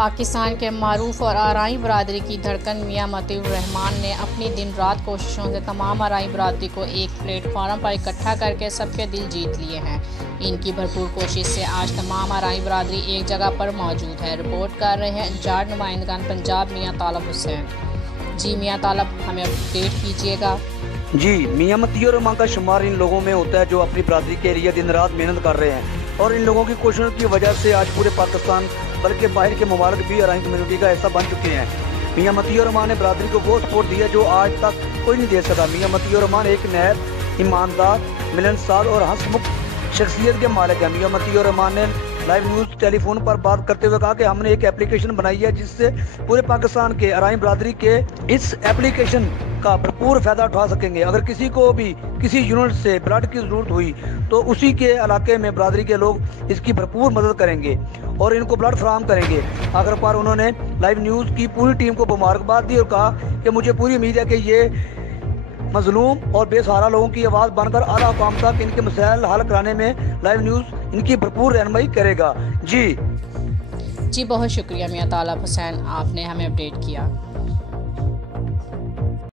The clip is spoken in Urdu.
پاکستان کے معروف اور آرائی برادری کی دھڑکن میاں مطیع الرحمان نے اپنی دن رات کوششوں سے تمام آرائی برادری کو ایک پلیٹ فارم پر اکٹھا کر کے سب کے دل جیت لیے ہیں۔ ان کی بھرپور کوشش سے آج تمام آرائی برادری ایک جگہ پر موجود ہے۔ رپورٹ کر رہے ہیں انچارج نمائندگان پنجاب میاں طالب حسین۔ جی میاں طالب، ہمیں اپڈیٹ کیجیے گا۔ جی، میاں مطیع الرحمان کا شمار ان لوگوں میں ہوتا ہے جو اپنی برادری کے لیے دن رات محنت کر رہے ہیں، اور ان لوگوں کی کوششوں کی وجہ سے آج پورے پاکستان بلکہ باہر کے ممالک بھی آرائی کمیونٹی کا حصہ بن چکے ہیں۔ میاں مطیع الرحمان نے برادری کو وہ سپورٹ دی ہے جو آج تک کوئی نہیں دے سکا۔ میاں مطیع الرحمان ایک نہایت ایماندار، ملنسار اور ہنسمکھ شخصیت کے مالک ہیں۔ میاں مطیع الرحمان نے لائیو نیوز ٹیلی فون پر بات کرتے ہوئے کہا کہ ہم نے ایک اپلیکیشن بنائی ہے جس سے پورے پاکستان کے آرائی برادری کے اس اپلیکیشن کا بھرپور فائدہ اٹھا سکیں گے۔ اگر کسی کو بھی کسی یونٹ سے بلڈ کی ضرورت ہوئی تو اسی کے علاقے میں برادری کے لوگ اس کی بھرپور مدد کریں گے اور ان کو بلڈ فراہم کریں گے۔ آخر پر انہوں نے لائیو نیوز کی پوری ٹیم کو مبارکباد دی اور کہا کہ مجھے پوری امید ہے کہ یہ مظلوم اور بے سہارا لوگوں کی آواز بن کر اعلیٰ حکام تک ان کے مسائل حل کرانے میں لائیو نیوز ان کی بھرپور رہنمائی کرے گا۔ جی بہت شکریہ میاں طالب حسین، آپ نے ہمیں اپڈیٹ کیا۔